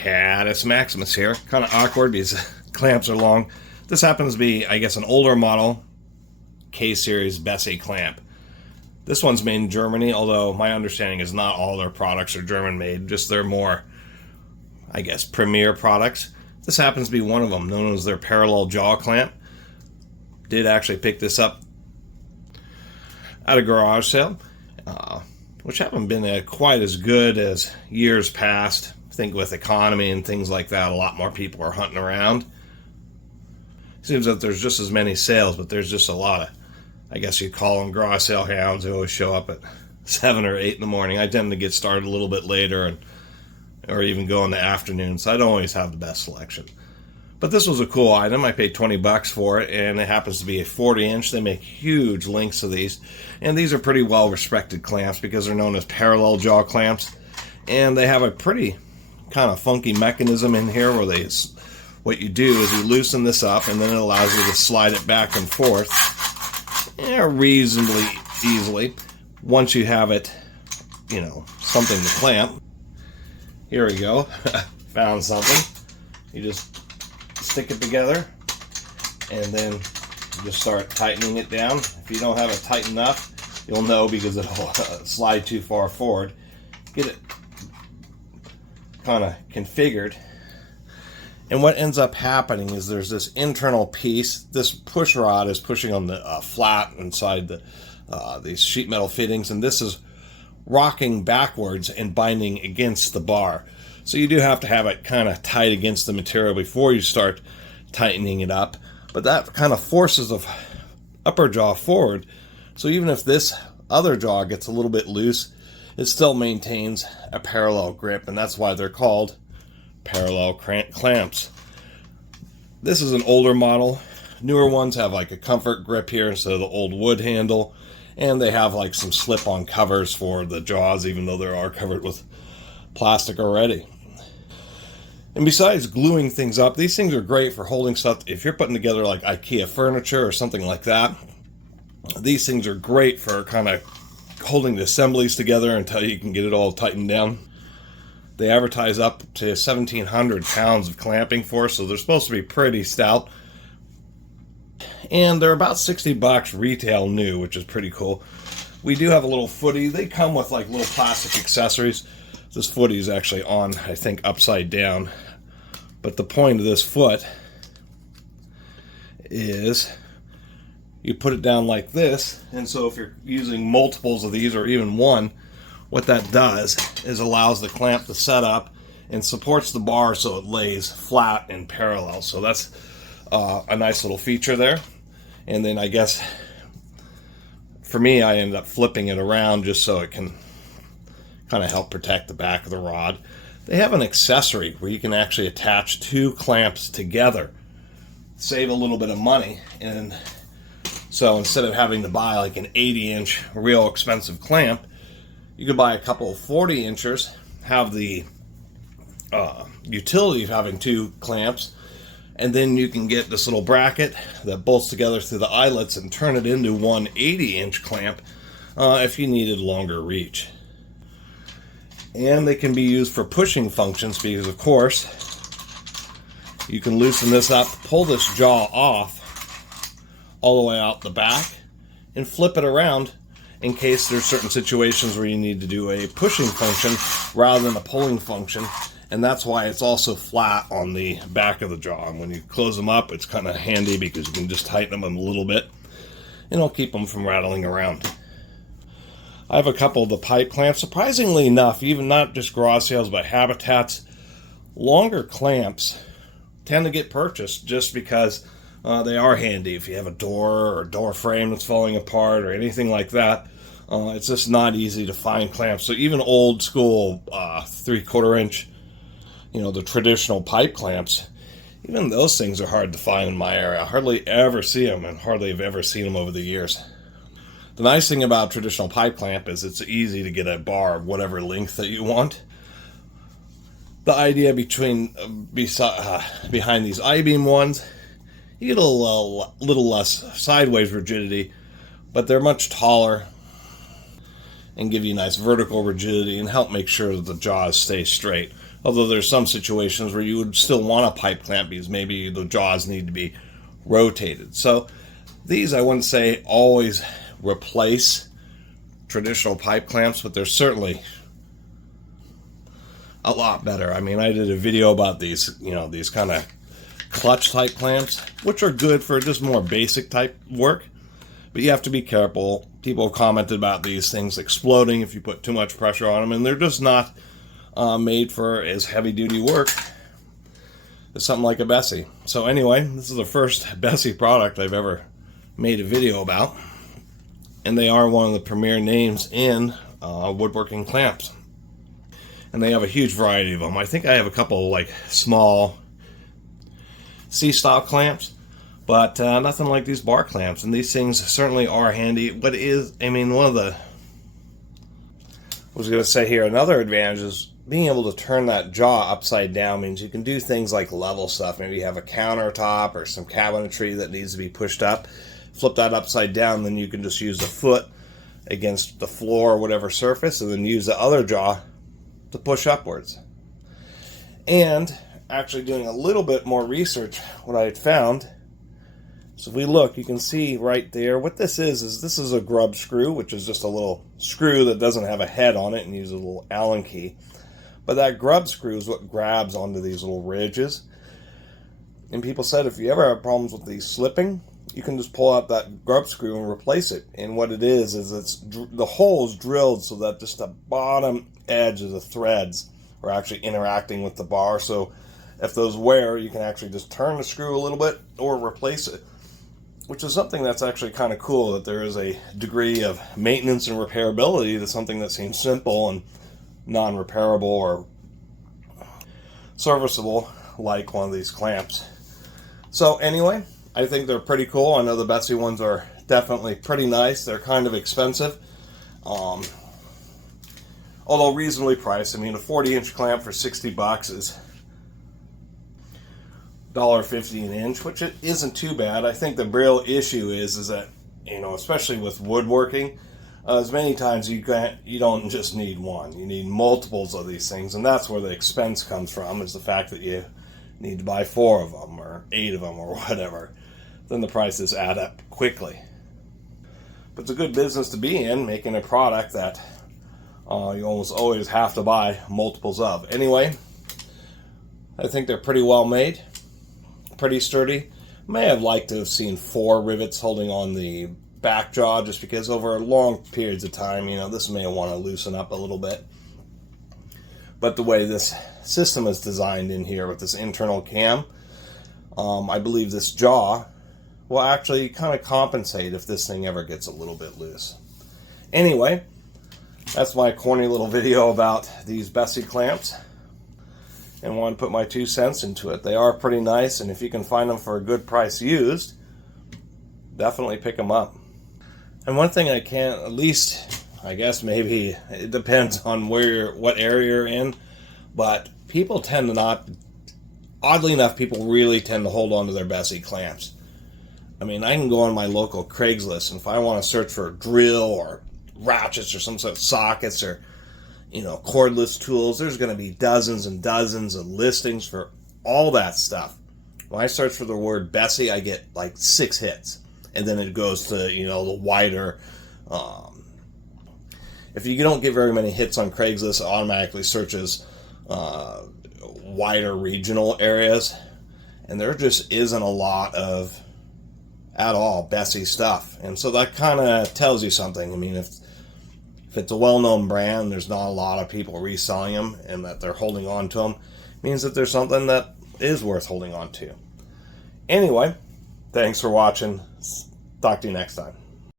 Catus Maximus here. Kind of awkward because clamps are long. This happens to be, I guess, an older model K-Series Bessey clamp. This one's made in Germany, although my understanding is not all their products are German-made, just their more, I guess, premier products. This happens to be one of them, known as their parallel jaw clamp. Did actually pick this up at a garage sale, which haven't been quite as good as years past. I think with economy and things like that, a lot more people are hunting around. Seems that there's just as many sales, but there's just a lot of, I guess you'd call them garage sale hounds who always show up at 7 or 8 in the morning. I tend to get started a little bit later, or even go in the afternoon, so I don't always have the best selection. But this was a cool item. I paid $20 for it, and it happens to be a 40-inch. They make huge lengths of these, and these are pretty well-respected clamps because they're known as parallel jaw clamps, and they have a pretty kind of funky mechanism in here where what you do is you loosen this up, and then it allows you to slide it back and forth reasonably easily once you have it, something to clamp. Here we go. Found something. You just stick it together, and then you just start tightening it down. If you don't have it tight enough, you'll know because it'll slide too far forward. Get it kind of configured, and what ends up happening is there's this internal piece. This push rod is pushing on the flat inside these sheet metal fittings, and this is rocking backwards and binding against the bar. So you do have to have it kind of tight against the material before you start tightening it up. But that kind of forces the upper jaw forward. So even if this other jaw gets a little bit loose, it still maintains a parallel grip, and that's why they're called parallel clamps. This is an older model. Newer ones have like a comfort grip here instead of the old wood handle, and they have like some slip-on covers for the jaws, even though they are covered with plastic already. And besides gluing things up, these things are great for holding stuff. If you're putting together like IKEA furniture or something like that, these things are great for kind of holding the assemblies together until you can get it all tightened down. They advertise up to 1,700 pounds of clamping force, so they're supposed to be pretty stout. And they're about $60 retail new, which is pretty cool. We do have a little footy. They come with like little plastic accessories. This footy is actually on, I think, upside down. But the point of this foot is you put it down like this, and so if you're using multiples of these or even one, what that does is allows the clamp to set up and supports the bar so it lays flat and parallel. So that's a nice little feature there. And then I guess for me, I ended up flipping it around just so it can kind of help protect the back of the rod. They have an accessory where you can actually attach 2 clamps together, save a little bit of money. And so instead of having to buy like an 80-inch real expensive clamp, you could buy a couple of 40-inchers, have the utility of having 2 clamps, and then you can get this little bracket that bolts together through the eyelets and turn it into one 80-inch clamp if you needed longer reach. And they can be used for pushing functions because, of course, you can loosen this up, pull this jaw off all the way out the back, and flip it around in case there's certain situations where you need to do a pushing function rather than a pulling function. And that's why it's also flat on the back of the jaw. And when you close them up, it's kind of handy because you can just tighten them a little bit, and it'll keep them from rattling around. I have a couple of the pipe clamps. Surprisingly enough, even not just garage sales, but habitats, longer clamps tend to get purchased just because they are handy. If you have a door or a door frame that's falling apart or anything like that, it's just not easy to find clamps. So even old school 3/4 inch, the traditional pipe clamps, even those things are hard to find in my area. I hardly ever see them, and hardly have ever seen them over the years. The nice thing about traditional pipe clamp is it's easy to get a bar of whatever length that you want. The idea behind these I-beam ones, you get a little less sideways rigidity, but they're much taller and give you nice vertical rigidity and help make sure that the jaws stay straight. Although there's some situations where you would still want a pipe clamp because maybe the jaws need to be rotated. So these, I wouldn't say always replace traditional pipe clamps, but they're certainly a lot better. I mean, I did a video about these, these kind of clutch type clamps, which are good for just more basic type work, but you have to be careful. People have commented about these things exploding if you put too much pressure on them, and they're just not made for as heavy duty work as something like a Bessey. So anyway, this is the first Bessey product I've ever made a video about, and they are one of the premier names in woodworking clamps, and they have a huge variety of them. I think I have a couple of like small C-style clamps, but nothing like these bar clamps, and these things certainly are handy. What is, I mean, I was going to say here, another advantage is being able to turn that jaw upside down means you can do things like level stuff. Maybe you have a countertop or some cabinetry that needs to be pushed up. Flip that upside down, then you can just use the foot against the floor or whatever surface, and then use the other jaw to push upwards. And actually doing a little bit more research, what I had found, so if we look, you can see right there, what this is this is a grub screw, which is just a little screw that doesn't have a head on it and uses a little Allen key. But that grub screw is what grabs onto these little ridges. And people said if you ever have problems with these slipping, you can just pull out that grub screw and replace it. And what it is it's the hole is drilled so that just the bottom edge of the threads are actually interacting with the bar. So if those wear, you can actually just turn the screw a little bit or replace it, which is something that's actually kind of cool, that there is a degree of maintenance and repairability to something that seems simple and non-repairable or serviceable like one of these clamps. So anyway, I think they're pretty cool. I know the Bessey ones are definitely pretty nice. They're kind of expensive, although reasonably priced. I mean, a 40-inch clamp for $60 is $1.50 an inch, which it isn't too bad. I think the real issue is that, especially with woodworking, as many times you don't just need one. You need multiples of these things, and that's where the expense comes from, is the fact that you need to buy 4 of them or 8 of them or whatever. Then the prices add up quickly. But it's a good business to be in, making a product that you almost always have to buy multiples of. Anyway, I think they're pretty well made, pretty sturdy. May have liked to have seen 4 rivets holding on the back jaw, just because over long periods of time, this may want to loosen up a little bit. But the way this system is designed in here with this internal cam, I believe this jaw will actually kind of compensate if this thing ever gets a little bit loose. Anyway, that's my corny little video about these Bessey clamps, and want to put my 2 cents into it. They are pretty nice, and if you can find them for a good price used, definitely pick them up. And one thing I can't, at least, I guess maybe it depends on what area you're in, but people tend to not, oddly enough, people really tend to hold on to their Bessey clamps. I mean, I can go on my local Craigslist, and if I want to search for a drill or ratchets or some sort of sockets or, cordless tools, there's going to be dozens and dozens of listings for all that stuff. When I search for the word Bessey, I get like 6 hits. And then it goes to, the wider, if you don't get very many hits on Craigslist, it automatically searches wider regional areas. And there just isn't a lot of, at all, Bessey stuff. And so that kind of tells you something. I mean, if it's a well-known brand, there's not a lot of people reselling them, and that they're holding on to them, means that there's something that is worth holding on to. Anyway, thanks for watching. Talk to you next time.